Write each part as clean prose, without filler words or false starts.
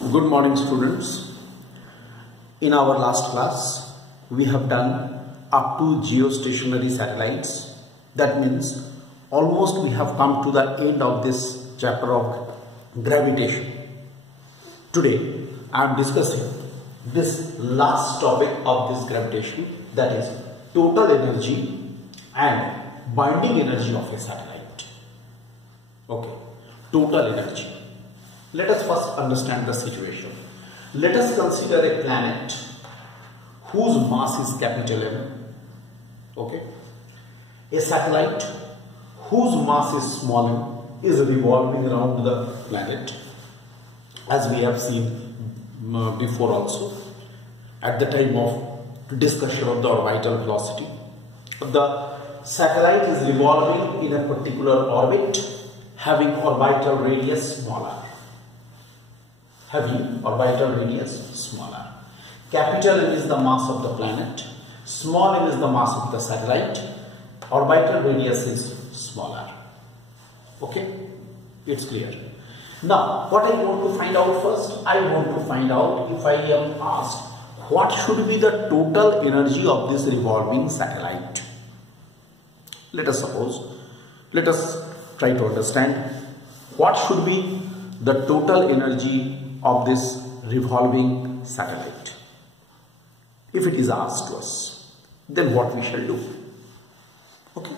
Good morning, students. In our last class, we have done up to geostationary satellites. That means almost we have come to the end of this chapter of gravitation. Today, I am discussing this last topic of this gravitation, that is total energy and binding energy of a satellite. Okay, total energy. Let us first understand the situation. Let us consider a planet whose mass is capital M. Okay. A satellite whose mass is small m is revolving around the planet, as we have seen before also at the time of discussion of the orbital velocity. The satellite is revolving in a particular orbit having orbital radius smaller. Capital M is the mass of the planet, small m is the mass of the satellite, orbital radius is smaller. Okay, it's clear. Now, what I want to find out first, I want to find out, if I am asked, what should be the total energy of this revolving satellite. Let us try to understand what should be the total energy of this revolving satellite. If it is asked to us, then what we shall do? Okay.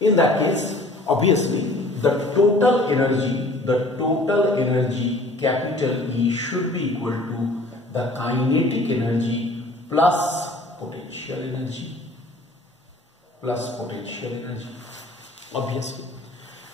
In that case, obviously, the total energy capital E should be equal to the kinetic energy plus potential energy. Obviously,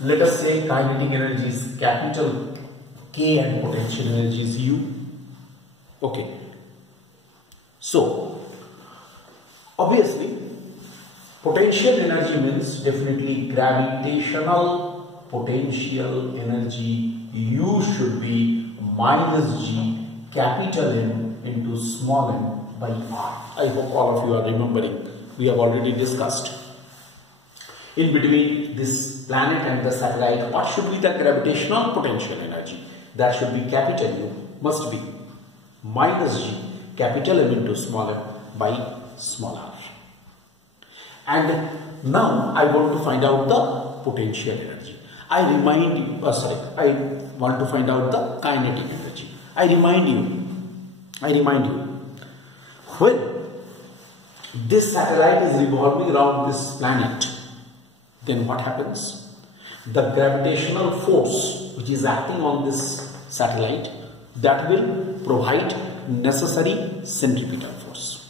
let us say kinetic energy is capital K and potential energy is U. Okay. So, obviously, potential energy means definitely gravitational potential energy. U should be minus G capital M into small m by R. I hope all of you are remembering. We have already discussed. In between this planet and the satellite, what should be the gravitational potential energy? That should be capital U, must be minus G capital M into small m by small r. And now I want to find out the potential energy. I want to find out the kinetic energy. I remind you, when this satellite is revolving around this planet, then what happens? The gravitational force which is acting on this satellite, that will provide necessary centripetal force.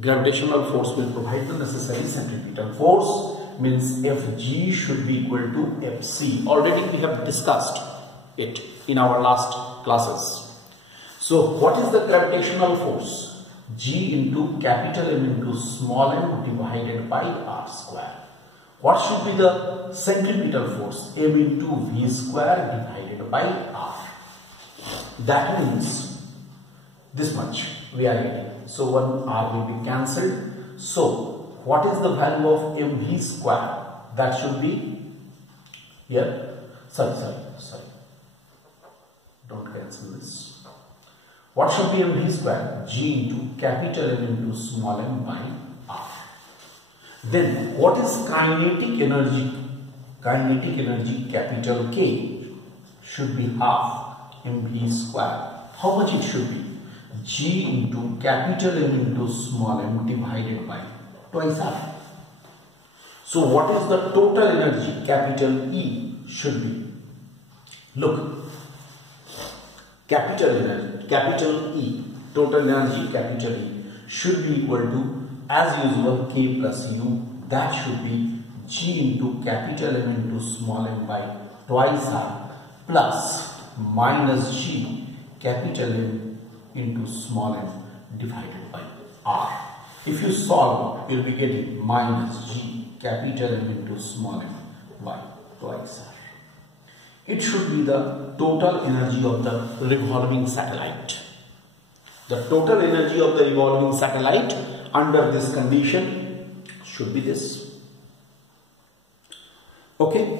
Gravitational force will provide the necessary centripetal force, means Fg should be equal to Fc. Already we have discussed it in our last classes. So what is the gravitational force? G into capital M into small m divided by R square. What should be the centripetal force? M into V square divided by R. That means this much we are getting. So one R will be cancelled. So what is the value of mv square? That should be here. Sorry. Don't cancel this. What should be mv square? G into capital M into small m by R. Then what is kinetic energy? Kinetic energy capital K should be half mv square. How much it should be? G into capital M into small m divided by twice R. So what is the total energy capital E should be? Look, capital E, total energy capital E should be equal to, as usual, K plus U. That should be G into capital M into small m by twice R plus minus G capital M into small m divided by R. If you solve, you will be getting minus G capital M into small m by twice R. It should be the total energy of the revolving satellite. The total energy of the revolving satellite under this condition should be this. Okay.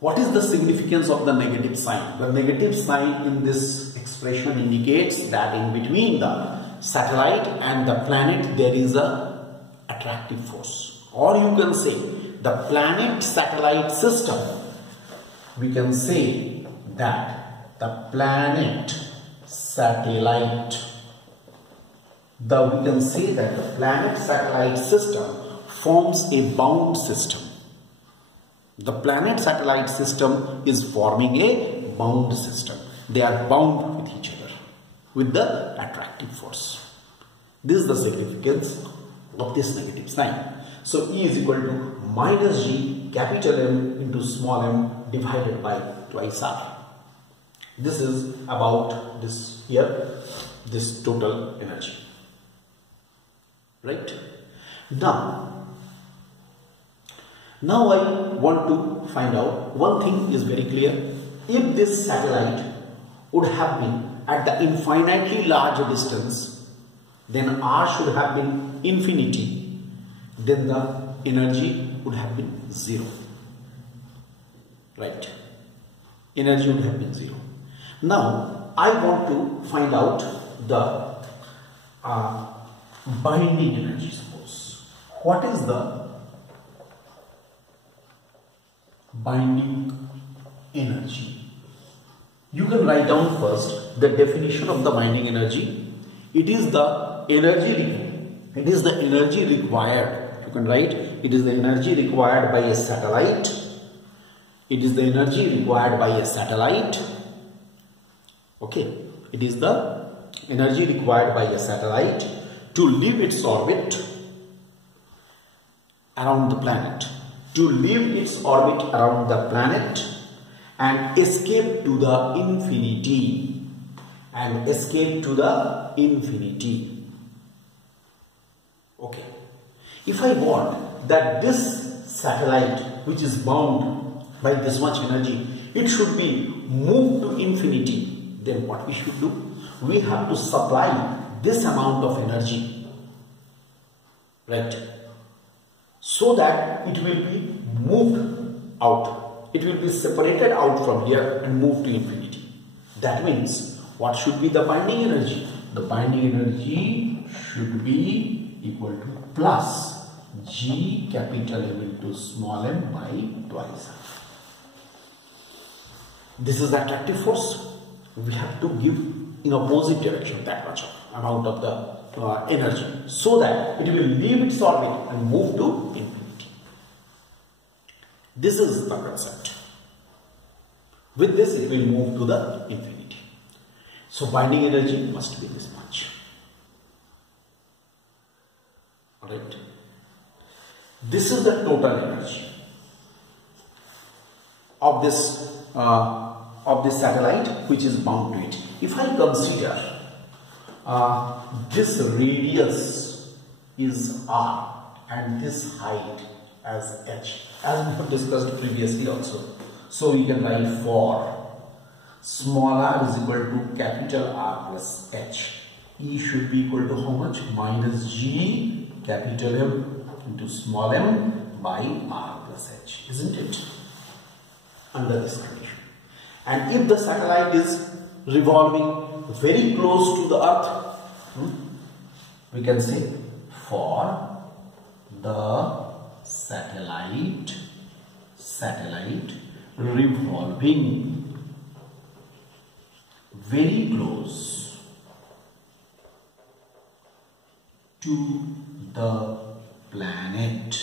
What is the significance of the negative sign? The negative sign in this expression indicates that in between the satellite and the planet there is a attractive force. Or you can say the planet satellite system. We can say that the planet satellite, we can say that the planet satellite system forms a bound system. The planet satellite system is forming a bound system. They are bound with each other with the attractive force. This is the significance of this negative sign. So E is equal to minus G capital M into small m divided by twice R. This is about this here, this total energy. Right? Now I want to find out one thing is very clear. If this satellite would have been at the infinitely large distance, then R should have been infinity, then the energy would have been 0. Right? Energy would have been 0. Now I want to find out the binding energy. Suppose what is the binding energy? You can write down first the definition of the binding energy. It is the energy required. You can write it is the energy required by a satellite. It is the energy required by a satellite. Okay, it is the energy required by a satellite to leave its orbit around the planet. To leave its orbit around the planet and escape to the infinity. And escape to the infinity. Okay. If I want that this satellite, which is bound by this much energy, it should be moved to infinity, then what we should do? We have to supply this amount of energy, right? So that it will be moved out. It will be separated out from here and moved to infinity. That means, what should be the binding energy? The binding energy should be equal to plus G capital M into small m by twice R. This is the attractive force. We have to give in opposite direction that much amount of the energy so that it will leave its orbit and move to infinity. This is the concept. With this it will move to the infinity. So binding energy must be this much. Alright. This is the total energy of this satellite which is bound to it. If I consider this radius is R and this height as h, as we have discussed previously also. So we can write for small r is equal to capital R plus h. E should be equal to how much? Minus G capital M into small m by R plus h, isn't it? Under this condition. And if the satellite is revolving very close to the earth, we can say for the satellite revolving very close to the planet,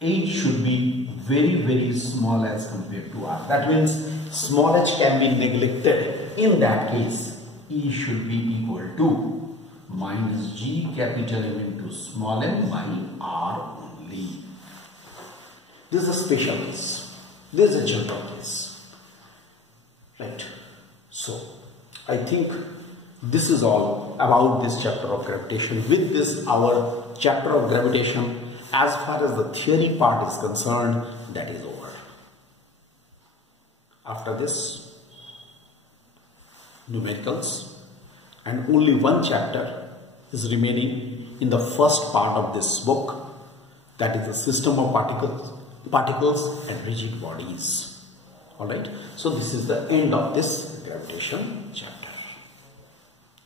h should be very small as compared to r. That means small h can be neglected. In that case, E should be equal to minus G capital M into small m by r only. This is a special case. This is a general case. Right. So, I think this is all about this chapter of gravitation. With this, our chapter of gravitation, as far as the theory part is concerned, that is over. After this, numericals, and only one chapter is remaining in the first part of this book, that is the system of particles. particles and rigid bodies. Alright, so this is the end of this gravitation chapter.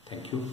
Thank you.